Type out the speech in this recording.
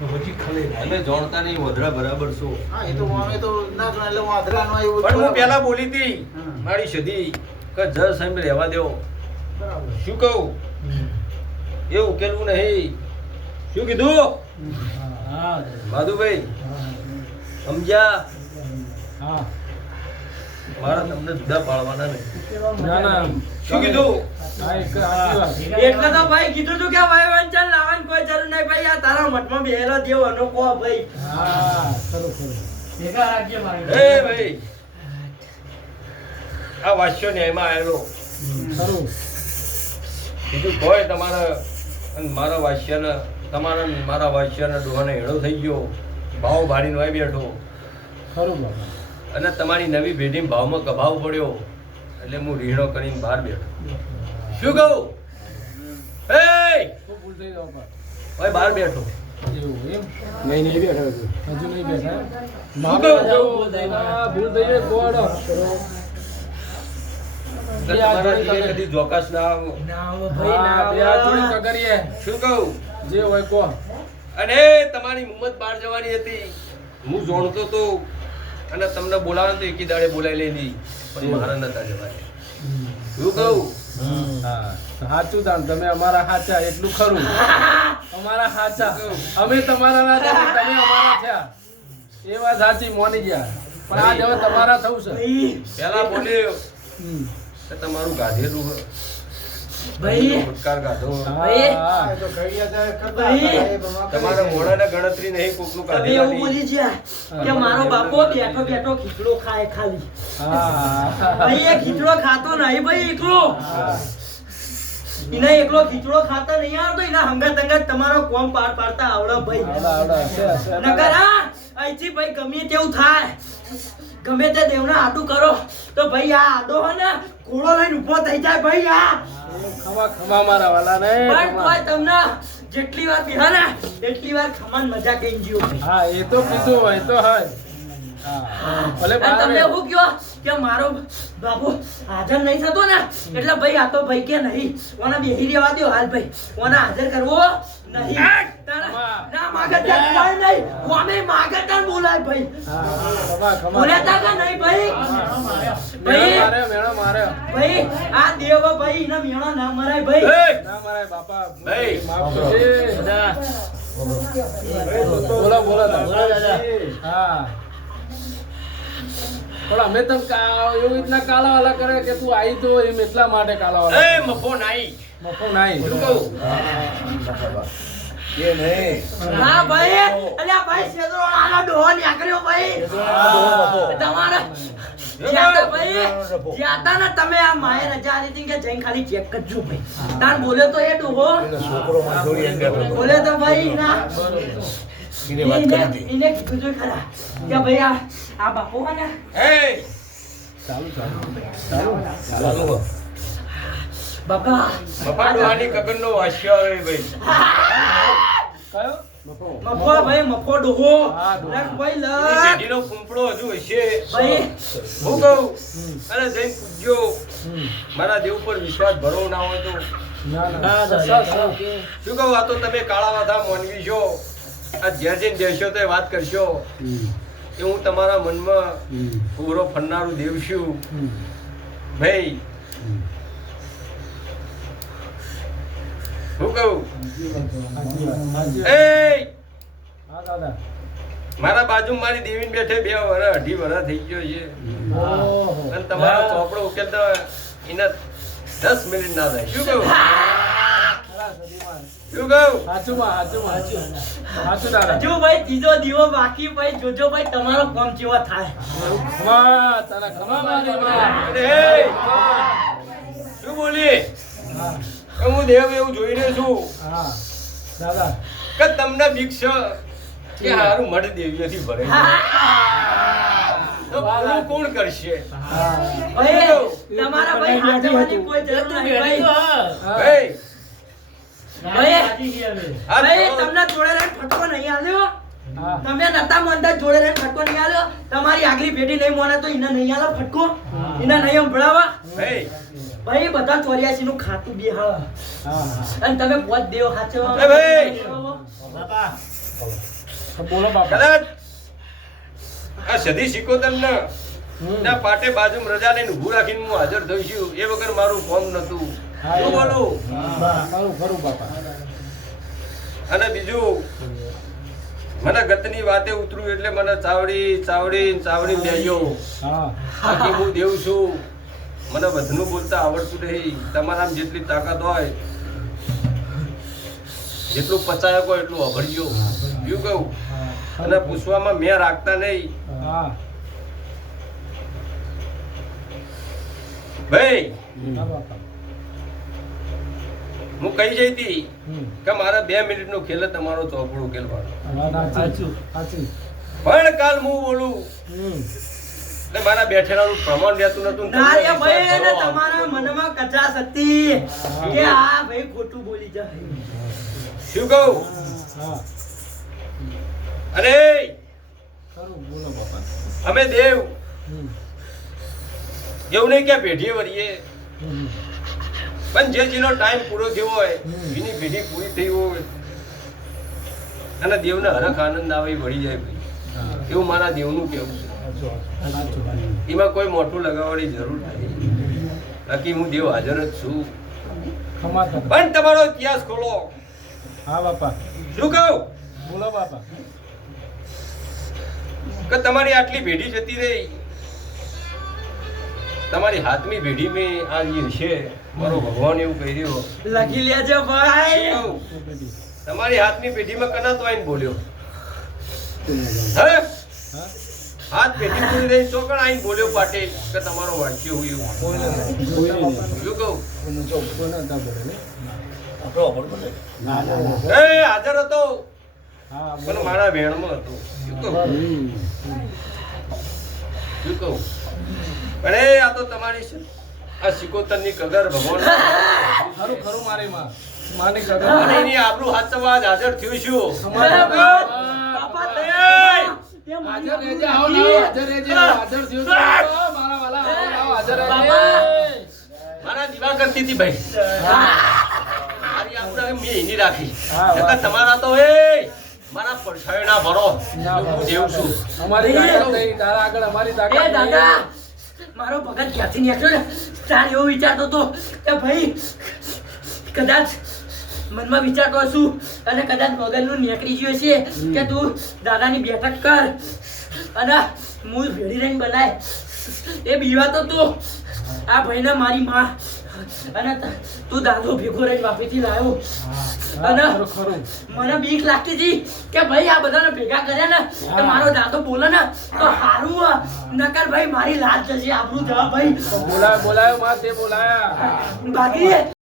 પછી ખાલી અમે જાણતા નહીં વધરા બરાબર છો. હા એ તો અમે તો ના ગણ એટલે વાંદરાનો એવું પણ હું પહેલા બોલી હતી મારી સદી કે જર સાહેબ રહેવા દેવો. બરાબર. શું કહું એ ઉકેલવું નહીં. શું કીધું હા માધુભાઈ સમજ્યા? હા મારા તમને જુદા પાડવાના નહીં. ના ના શું કીધું? હા એક સાચી વાત. એટલે તો ભાઈ કીધું તું કે ભાઈ વંચન લાવવાની કોઈ જરૂર નહીં ભાઈ. આ તારા મઠમાં બેહેલો દેવ અનોખો ભાઈ. હા ખરું ખરું ભેગા રાખજે મારી. એ ભાઈ આ વાસ્યો ન્યાયમાં આવેલો ખરું બીજું કોઈ તમારા અને મારા વાસ્યના તમારા ને મારા વાસ્યના ડોહાને હેડો થઈ ગયો. ભાવ ભાડીને વાય બેઠો ખરું બાબા. અને તમારી નવી પેઢી ભાવમાં કભાવ પડ્યો એટલે હું રીહણો કરીને બહાર બેઠો. શું કહું? એ શું ભૂલ થઈ જાવ પણ ભાઈ બહાર બેઠો. એવું એમ નહીં નહીં બેઠો હતો. હજુ નહીં બેઠા શું મારે કહું? જવું દાદા, ભૂલ થઈ જાય કોડો તો તમારા જીવે કદી જોકાશ ના આવો. ના આવો ભાઈ ના હા, બે હાથ આવો. જોડી કગરીએ. શું કહું? જે હોય કો અને તમારી મુમત બહાર જવાની હતી હું જાણતો તો અને તમને બોલાવે તો એકી દાડે બોલાવી લેલી પણ મારા નતા જવાય. શું કહું? હા સાચું દાન તમે અમારા સાચા એટલું ખરું અમારા સાચા અમે તમારા ના થયા, તમે અમારા થયા એ વાત સાચી મોની ગયા પણ આજ હવે તમારા થવું છે ભાઈ પેલા બોલ્યો હમ. કે તમારું ગાધેલું હે. ભાઈ ઉત્કાર ગાધો. ભાઈ. હા, આ હા. તો ઘડિયા તો કરતા ભાઈ. હતા, એ બમાં તમારા કરી મોઢાને ગણતરી નહીં કોકનું તમે કાઢેલા એવું નહીં. બોલી જ્યાં કે મારો બાપો બેઠો બેઠો ખીચડો ખાય ખાલી. હા. ભાઈ એ ખીચડો ખાતો નહીં ભાઈ એકલો. હા. એને એકલો ખીચડો ખાતા નહીં આવડતો. એના હંગાત હંગાત તમારો કોમ પાર પાડતા આવડે ભાઈ. આવડે, આવડે. હશે, હશે. નકર હા અહીંથી ભાઈ ગમે તેવું થાય ગમે તે દેવના આડું કરો તો ભાઈ આ આડો હે ને ઘોડો લઈને ઊભો થઈ જાય ભાઈ. આ ખમા ખમા મારા વાલા ને પણ ખમા. તોય તમને જેટલી વાર બેહા ને એટલી વાર ખમાન મજા કઈ જીઓ ભાઈ. હા એ તો કીધું હોય તો હોય હા ભલે અને તમે બાર એવું કયો કે મારો બાપુ હાજર નહીં થતો ને એટલે ભાઈ આ તો ભાઈ કે નહીં ઓને બેહી રહેવા દ્યો હાલ ભાઈ. ઓને હાજર કરવો નહીં. ના માગતા કોઈ નહીં. ઓમે માગતા બોલાય ભાઈ. ખમા ખમા બોલ્યા તા કે નહીં ભાઈ? મેળો માર્યો, મેળો માર્યો. ભાઈ આ દેવ ભાઈ એના મેણો ના મરાય ભાઈ. એ! ના મારાય બાપા ભાઈ. માફ કરજે. બોલો બોલો દાદા. હા પણ અમે તને એવી રીતના કાલાવાલા કરે કે તું આવી તો એમ એટલા માટે એ કાલાવાલા મફો નાઈ. મફો નાઈ શું કહું? એ નહીં. હા ભાઈ અલ્યા ભાઈ શેદરોળાનો ડોહો નીકળ્યો ભાઈ. તમારા જ્યાતા ભાઈ જ્યાતા ને તમે આ માએ રજા આલી હતી કે જઈને ખાલી ચેક કરજો ભાઈ. તાન બોલ્યો તો એ ડોહો છોકરો માં જોડી એમ બેઠો હતો. બોલ્યો તો ભાઈ ના એને વાત કરી હતી. એને કીધું તો ખરા કે ભાઈ આ બાપુ હે ને એ! ચાલુ ચાલુ ચાલુ ચાલુ હો. બાપા મફા ડોહાની કગરનો વાસ્યો આવે ભાઈ. કયો મફો મફો ભાઈ મફો ડોહો હા, ડોહો. લખ ભાઈ એની લખ પેઢીનો ફૂંફળો હજુ હશે. ભાઈ હું કહું અને જઈને પૂછજો હમ. મારા દેવ પર વિશ્વાસ ભરો ના હોય તો ના ના સસ, સસ. શું કહું? આ તો તમે કાળા વાધા મોનવી છો. આ જ્યાં જઈને બેસશો તો એ વાત કરશો હમ. કે હું તમારા મનમાં હમ. પૂરો ફરનારું દેવ છું હમ. ભાઈ. હું કહું? સાચી વાત, સાચી વાત. એ હા દાદા મારા બાજુ મારી દેવીને બેઠે 2 વર્ષ 2.5 વર્ષ થઈ ગયો છે ઓહો. અને તમારો ચોપડો ઉકેલતા એના 10 મિનિટ ના થાય. શું કહું? શું કહું? સાચું માં, સાચું માં. સાચું દાદા હજુ ભાઈ ત્રીજો દીવો બાકી ભાઈ જોજો ભાઈ તમારો કામ કેવો થાય. ખમા તારા ખમા મારી માં. અરે હે! શું બોલી? હા કે હું દેવ એવું જોઈને છું હા દાદા કે તમને બીક છે કે હારું મઢ દેવીઓથી ભરે છે. તો પૂરું કોણ કરશે? હા ભાઈ તમારા ભાઈ હાથવાની કોઈ જરૂર નહીં ભાઈ. ભાઈ ભાઈ આ ભાઈ તો- તમને જોડે રહીને ફટકો નહીં આલ્યો. હા તમે નતા માનતા જોડે રહીને ફટકો નહીં આલ્યો. તમારી આગલી પેઢી નહીં માને તો એને નહીં આલો ફટકો. એને નહીં સંભળાવા. ભાઈ ભાઈ બધા 84 નું ખાતું બિહાર હા અને તમે પોત દેવ હાચો. એ ભાઈ! બોલો બાપા. કદાચ આ સધી સિકોતરના હમ. ના પાટે બાજુમાં રજા લઈને ઊભું રાખીને હું હાજર થઈ છું એ વગર મારું ફોર્મ નતું. હા, શું એ બોલું? હા, ખરું ખરું બાપા. અને બીજું મને ગતની વાતે ઉતરું એટલે મને ચાવડી ચાવડી ચાવડી લેજો. હા બાકી હું દેવ છું, મને વધનું બોલતા આવડતું નહીં. તમારામાં જેટલી તાકાત હોય જેટલું પચાય શકો એટલું અભરજો. શું કહું? અને પૂછવામાં મેં રાખતા નહીં. હા ભાઈ હા બાપા. હું કઈ જઈ હતી હમ. કે મારા 2 મિનિટનો ખેલ જ તમારો ચોપડો ઉકેલવાનો. વાત સાચી. સાચી. પણ કાલ હું બોલું હમ. એટલે મારા બેઠેલાનું પ્રમાણ રહેતું નતું. ના રે ભાઈ એને તમારા મનમાં કચાશ હતી કે આ ભાઈ ખોટું બોલી જાય. શું કહું? હા અરે ખરું બોલો બાપા. અમે દેવ હમ. એવું નહીં કે પેઢીએ વળીએ, હમ. પણ જેનો ટાઈમ પૂરો થયો હોય હમ. એની પેઢી પૂરી થઈ હોય અને દેવને હરખ આનંદ આવે એ વળી જાય ભાઈ. હા. એવું મારા દેવનું કહેવું છે. સાચું. એમાં કોઈ મોટું લગાવવાની જરૂર નથી. બાકી હું દેવ હાજર જ છું. ખમા કરો. પણ તમારો ઇતિહાસ ખોલો. હા બાપા. શું કહું? બોલો બાપા. કે તમારી આટલી પેઢી જતી રહી, તમારી હાથમી પેઢી મેં આ જે છે મારો ભગવાન એવું કહી રહ્યો. લખી લેજો ભાઈ. શું કહું? એ પેઢી. તમારી હાથની પેઢીમાં કના તો આઈને બોલ્યો હે? હા હાથ પેઢી પૂરી રહી ચોકણ આઈને બોલ્યો પાટે કે તમારો વાંચ્યો હોય એવું. કોઈને નહીં. શું કહું? કોઈને નતા બોલે ને? આપણો અભણ બોલે. ના ના ના. એ હાજર હતો હા પણ બોલો. મારા વેણમાં હતો. શું કહું? હમ. શું કહું? પણ એ આ તો તમારી છે આ સિકોતરની કદર ભગવાન ખરું ખરું મારી માં. માની કદર. અને એની આબરૂ હાચવવા જ હાજર થયું છું. તમારા બાપા એ! તે હાજર રહેજે. આવો ને, આવો. હાજર રહેજે. હાજર થયો છું. મારા વાલા. આવો, આવો. હાજર રહેજે. મારા દીવા કરતી હતી ભાઈ. મારી આબરૂ મેં એની રાખી. હા, વાહ. નકર તમારા તો એ મારા પડછાયો ના ભરો. ના, હું દેવ છું. અમારી તાકાત નહીં. તારા આગળ અમારી એ તાકાત દાદા નહીં. મારો ભગત ક્યાંથી નીકળ્યો ને તાર એવો વિચારતો હતો કે ભાઈ કદાચ મનમાં વિચારતો હશું અને કદાચ મગજનું નીકળી ગયું છે કે તું દાદાની બેઠક કર અને હું ભેળી રહીને બનાય એ બીવાતો તું આ ભાઈને મારી માં અને તું દાદો ભેગો રહીને વાપીથી લાવ્યો હા, અને ખરું ખરું. મને બીક લાગતી હતી કે ભાઈ આ બધાને ભેગા કર્યા ને તો મારો દાદો બોલે ને તો હારું નકર ભાઈ મારી લાજ જશે આબરૂ જવા ભાઈ બોલાયો બોલાયો માં તે બોલાયા. બાકી